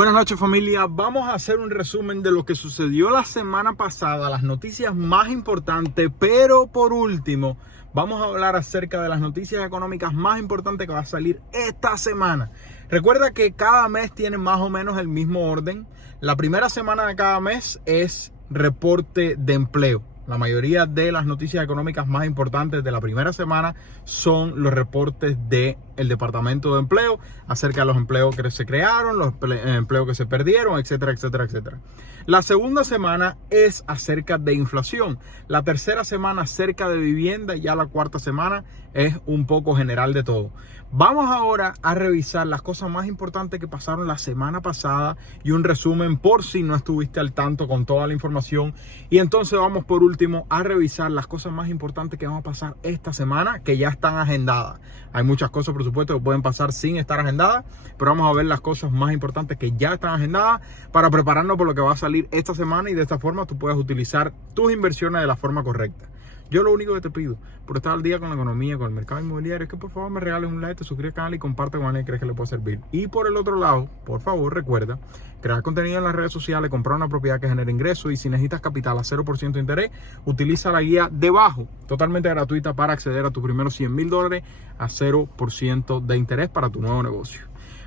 Buenas noches, familia. Vamos a hacer un resumen de lo que sucedió la semana pasada, las noticias más importantes, pero por último vamos a hablar acerca de las noticias económicas más importantes que va a salir esta semana. Recuerda que cada mes tiene más o menos el mismo orden. La primera semana de cada mes es reporte de empleo. La mayoría de las noticias económicas más importantes de la primera semana son los reportes del Departamento de Empleo acerca de los empleos que se crearon, los empleos que se perdieron, etcétera, etcétera, etcétera. La segunda semana es acerca de inflación. La tercera semana acerca de vivienda y ya la cuarta semana es un poco general de todo. Vamos ahora a revisar las cosas más importantes que pasaron la semana pasada y un resumen por si no estuviste al tanto con toda la información. Y entonces vamos por último a revisar las cosas más importantes que van a pasar esta semana que ya están agendadas. Hay muchas cosas, por supuesto, que pueden pasar sin estar agendadas, pero vamos a ver las cosas más importantes que ya están agendadas para prepararnos por lo que va a salir esta semana y de esta forma tú puedas utilizar tus inversiones de la forma correcta. Yo lo único que te pido por estar al día con la economía, con el mercado inmobiliario, es que por favor me regales un like, te suscribes al canal y comparte con alguien que crees que le pueda servir. Y por el otro lado, por favor recuerda crear contenido en las redes sociales, comprar una propiedad que genere ingresos y si necesitas capital a 0% de interés, utiliza la guía debajo, totalmente gratuita para acceder a tus primeros $100,000 a 0% de interés para tu nuevo negocio.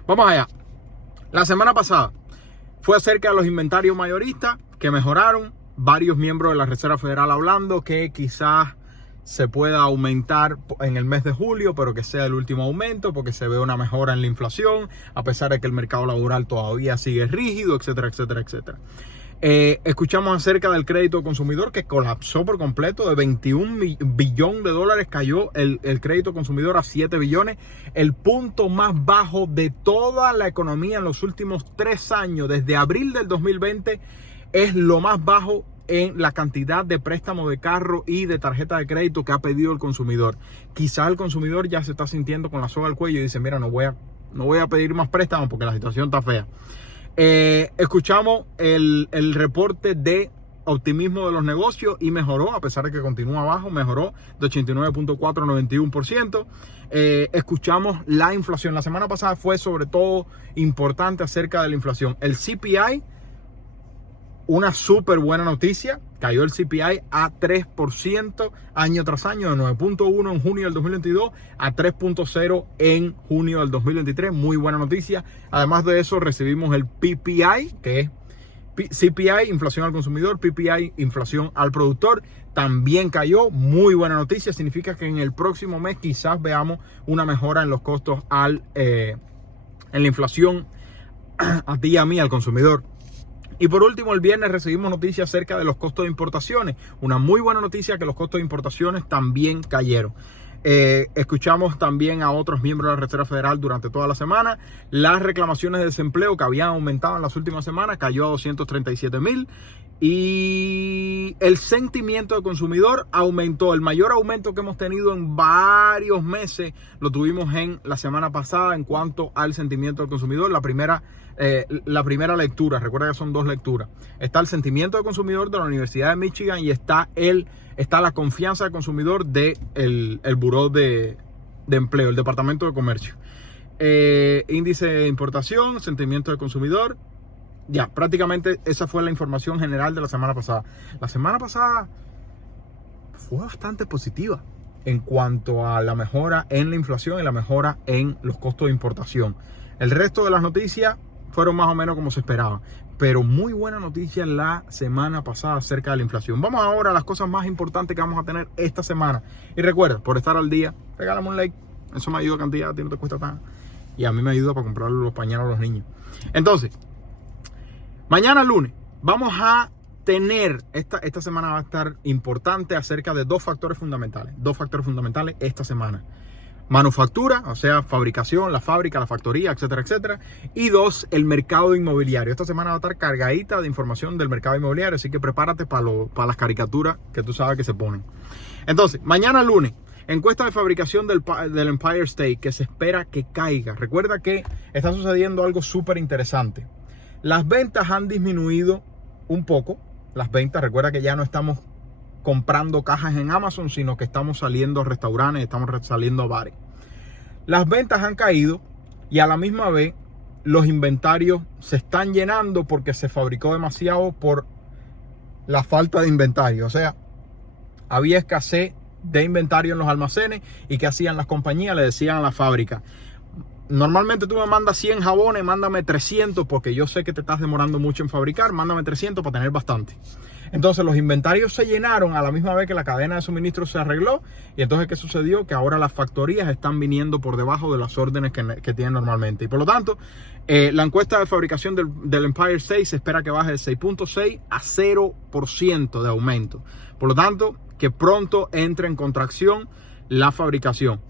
Vamos allá. La semana pasada fue acerca de los inventarios mayoristas que mejoraron. Varios miembros de la Reserva Federal hablando que quizás se pueda aumentar en el mes de julio, pero que sea el último aumento porque se ve una mejora en la inflación, a pesar de que el mercado laboral todavía sigue rígido, etcétera, etcétera, etcétera. Escuchamos acerca del crédito al consumidor que colapsó por completo, de 21 billones de dólares cayó el crédito consumidor a 7 billones, el punto más bajo de toda la economía en los últimos 3 años, desde abril del 2020, es lo más bajo en la cantidad de préstamos de carro y de tarjeta de crédito que ha pedido el consumidor. Quizás el consumidor ya se está sintiendo con la soga al cuello y dice, mira, no voy a pedir más préstamos porque la situación está fea. Escuchamos el reporte de optimismo de los negocios y mejoró, a pesar de que continúa abajo, mejoró de 89.4 a 91%. Escuchamos la inflación. La semana pasada fue sobre todo importante acerca de la inflación. El CPI, una súper buena noticia, cayó el CPI a 3% año tras año, de 9.1 en junio del 2022 a 3.0 en junio del 2023, muy buena noticia. Además de eso recibimos el PPI, que es CPI, inflación al consumidor, PPI, inflación al productor, también cayó, muy buena noticia, significa que en el próximo mes quizás veamos una mejora en los costos en la inflación a ti y a mí, al consumidor. Y por último, el viernes recibimos noticias acerca de los costos de importaciones. Una muy buena noticia, que los costos de importaciones también cayeron. Escuchamos también a otros miembros de la Reserva Federal durante toda la semana. Las reclamaciones de desempleo que habían aumentado en las últimas semanas cayó a 237,000. Y el sentimiento del consumidor aumentó. El mayor aumento que hemos tenido en varios meses lo tuvimos en la semana pasada en cuanto al sentimiento del consumidor. La primera lectura, recuerda que son 2 lecturas. Está el sentimiento del consumidor de la Universidad de Michigan y está la confianza del consumidor del Buró de Empleo, el Departamento de Comercio. Índice de importación, sentimiento del consumidor. Ya, prácticamente esa fue la información general de la semana pasada. La semana pasada fue bastante positiva en cuanto a la mejora en la inflación y la mejora en los costos de importación. El resto de las noticias fueron más o menos como se esperaba, pero muy buena noticia la semana pasada acerca de la inflación. Vamos ahora a las cosas más importantes que vamos a tener esta semana. Y recuerda, por estar al día, regálame un like, eso me ayuda cantidad, a ti no te cuesta nada. Y a mí me ayuda para comprar los pañales a los niños. Entonces, mañana lunes vamos a tener, esta semana va a estar importante acerca de 2 factores fundamentales. 2 factores fundamentales esta semana. Manufactura, o sea, fabricación, la fábrica, la factoría, etcétera, etcétera. Y 2, el mercado inmobiliario. Esta semana va a estar cargadita de información del mercado inmobiliario, así que prepárate para las caricaturas que tú sabes que se ponen. Entonces, mañana lunes, encuesta de fabricación del Empire State, que se espera que caiga. Recuerda que está sucediendo algo súper interesante. Las ventas han disminuido un poco. Las ventas, recuerda que ya no estamos comprando cajas en Amazon, sino que estamos saliendo a restaurantes, estamos saliendo a bares. Las ventas han caído y a la misma vez los inventarios se están llenando porque se fabricó demasiado por la falta de inventario. O sea, había escasez de inventario en los almacenes. ¿Y qué hacían las compañías? Le decían a la fábrica: normalmente tú me mandas 100 jabones, mándame 300 porque yo sé que te estás demorando mucho en fabricar, mándame 300 para tener bastante. Entonces los inventarios se llenaron a la misma vez que la cadena de suministro se arregló. Y entonces, ¿qué sucedió? Que ahora las factorías están viniendo por debajo de las órdenes que tienen normalmente. Y por lo tanto, la encuesta de fabricación del Empire State se espera que baje de 6.6 a 0% de aumento. Por lo tanto, que pronto entre en contracción la fabricación.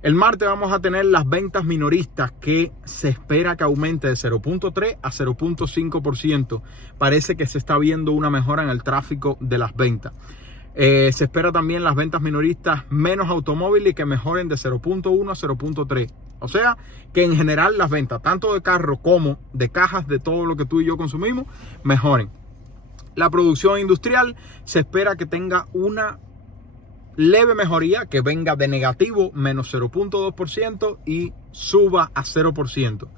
El martes vamos a tener las ventas minoristas, que se espera que aumente de 0.3 a 0.5%. Parece que se está viendo una mejora en el tráfico de las ventas. Se espera también las ventas minoristas menos automóviles que mejoren de 0.1 a 0.3. O sea, que en general las ventas, tanto de carro como de cajas, de todo lo que tú y yo consumimos, mejoren. La producción industrial se espera que tenga una leve mejoría, que venga de negativo menos 0.2% y suba a 0%.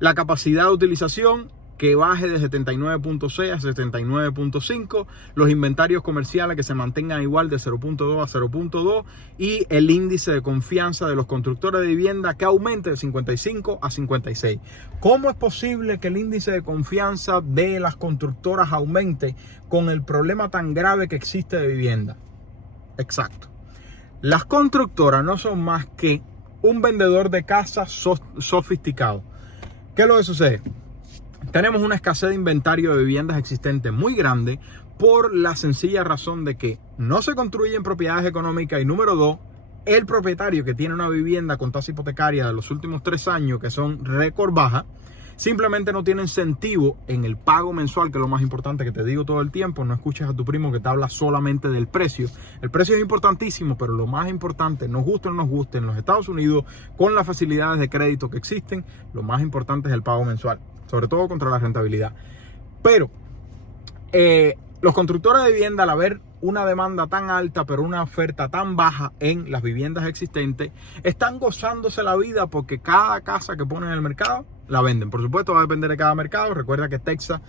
La capacidad de utilización, que baje de 79.6 a 79.5, los inventarios comerciales que se mantengan igual de 0.2 a 0.2 y el índice de confianza de los constructores de vivienda que aumente de 55 a 56. ¿Cómo es posible que el índice de confianza de las constructoras aumente con el problema tan grave que existe de vivienda? Exacto. Las constructoras no son más que un vendedor de casas sofisticado. ¿Qué es lo que sucede? Tenemos una escasez de inventario de viviendas existentes muy grande por la sencilla razón de que no se construyen propiedades económicas y, número 2, el propietario que tiene una vivienda con tasa hipotecaria de los últimos 3 años que son récord baja, simplemente no tiene incentivo en el pago mensual, que es lo más importante que te digo todo el tiempo. No escuches a tu primo que te habla solamente del precio. El precio es importantísimo, pero lo más importante, nos guste o no nos guste, en los Estados Unidos, con las facilidades de crédito que existen, lo más importante es el pago mensual, sobre todo contra la rentabilidad. Pero los constructores de vivienda, al haber una demanda tan alta pero una oferta tan baja en las viviendas existentes, están gozándose la vida porque cada casa que ponen en el mercado la venden. Por supuesto, va a depender de cada mercado. Recuerda que Texas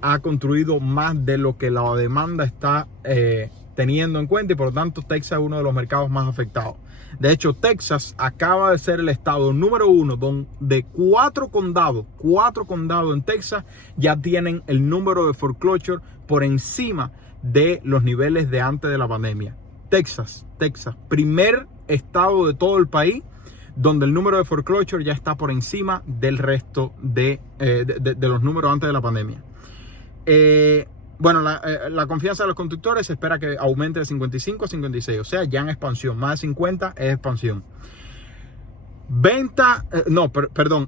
ha construido más de lo que la demanda está teniendo en cuenta, y por lo tanto Texas es uno de los mercados más afectados. De hecho, Texas acaba de ser el estado número 1 donde 4 condados en Texas ya tienen el número de foreclosure por encima de los niveles de antes de la pandemia. Texas, primer estado de todo el país donde el número de foreclosure ya está por encima del resto de los números antes de la pandemia. Bueno, la confianza de los constructores se espera que aumente de 55 a 56, o sea, ya en expansión. Más de 50 es expansión.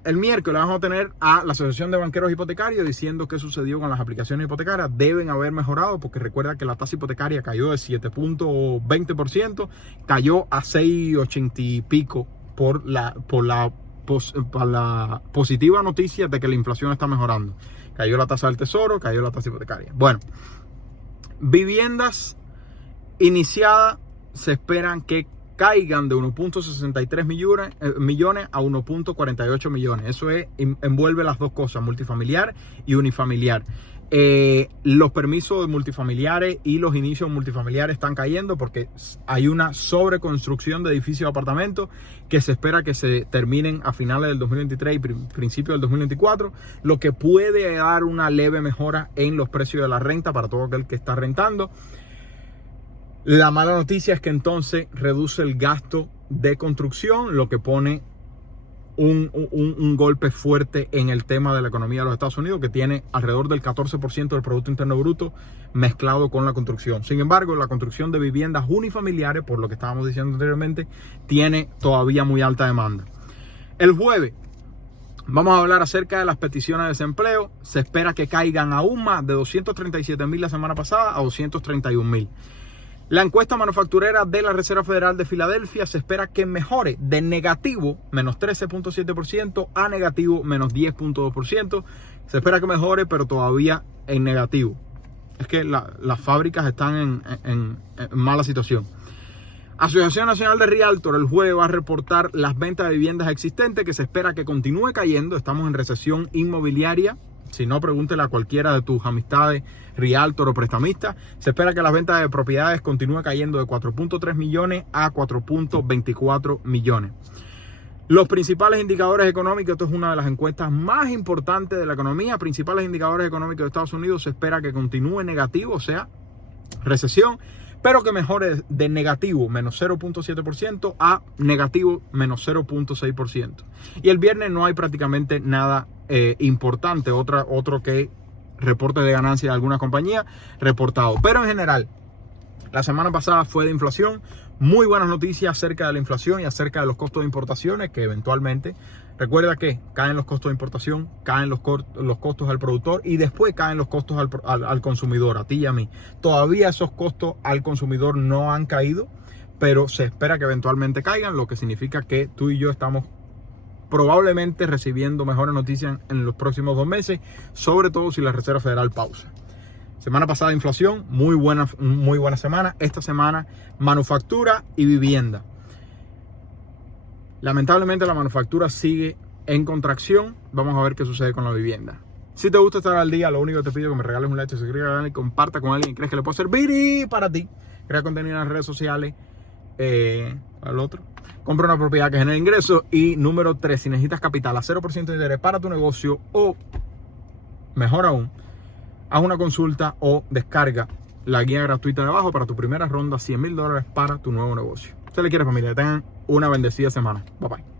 El miércoles vamos a tener a la Asociación de Banqueros Hipotecarios diciendo qué sucedió con las aplicaciones hipotecarias. Deben haber mejorado, porque recuerda que la tasa hipotecaria cayó de 7.20%, cayó a 6.80 y pico por la positiva noticia de que la inflación está mejorando. Cayó la tasa del tesoro, cayó la tasa hipotecaria. Bueno, viviendas iniciadas se esperan que caigan de 1.63 millones a 1.48 millones. Eso envuelve las dos cosas, multifamiliar y unifamiliar. Los permisos de multifamiliares y los inicios multifamiliares están cayendo porque hay una sobreconstrucción de edificios de apartamentos que se espera que se terminen a finales del 2023 y principios del 2024, lo que puede dar una leve mejora en los precios de la renta para todo aquel que está rentando. La mala noticia es que entonces reduce el gasto de construcción, lo que pone un golpe fuerte en el tema de la economía de los Estados Unidos, que tiene alrededor del 14% del Producto Interno Bruto mezclado con la construcción. Sin embargo, la construcción de viviendas unifamiliares, por lo que estábamos diciendo anteriormente, tiene todavía muy alta demanda. El jueves vamos a hablar acerca de las peticiones de desempleo. Se espera que caigan aún más, de 237,000 la semana pasada a 231,000. La encuesta manufacturera de la Reserva Federal de Filadelfia se espera que mejore de negativo, menos 13.7%, a negativo, menos 10.2%. Se espera que mejore, pero todavía en negativo. Es que las fábricas están en mala situación. Asociación Nacional de Realtor el jueves va a reportar las ventas de viviendas existentes, que se espera que continúe cayendo. Estamos en recesión inmobiliaria. Si no, pregúntele a cualquiera de tus amistades, realtor o prestamistas. Se espera que las ventas de propiedades continúe cayendo de 4.3 millones a 4.24 millones. Los principales indicadores económicos, esto es una de las encuestas más importantes de la economía. Principales indicadores económicos de Estados Unidos, se espera que continúe negativo, o sea, recesión, pero que mejore de negativo menos 0.7% a negativo menos 0.6%. Y el viernes no hay prácticamente nada importante, otro que reporte de ganancias de alguna compañía reportado. Pero en general, la semana pasada fue de inflación. Muy buenas noticias acerca de la inflación y acerca de los costos de importaciones, que eventualmente, recuerda que caen los costos de importación, caen los costos al productor y después caen los costos al consumidor, a ti y a mí. Todavía esos costos al consumidor no han caído, pero se espera que eventualmente caigan, lo que significa que tú y yo estamos probablemente recibiendo mejores noticias en los próximos 2 meses, sobre todo si la Reserva Federal pausa. Semana pasada inflación, muy buena semana. Esta semana manufactura y vivienda. Lamentablemente la manufactura sigue en contracción. Vamos a ver qué sucede con la vivienda. Si te gusta estar al día, lo único que te pido es que me regales un like, se suscribas al canal y comparta con alguien que crees que le puede servir. Y para ti, crea contenido en las redes sociales. Al otro, compra una propiedad que genere ingresos. Y número 3, si necesitas capital a 0% de interés para tu negocio, o mejor aún, haz una consulta o descarga la guía gratuita de abajo para tu primera ronda, $100,000 para tu nuevo negocio. Se le quiere, familia. Tengan una bendecida semana. Bye bye.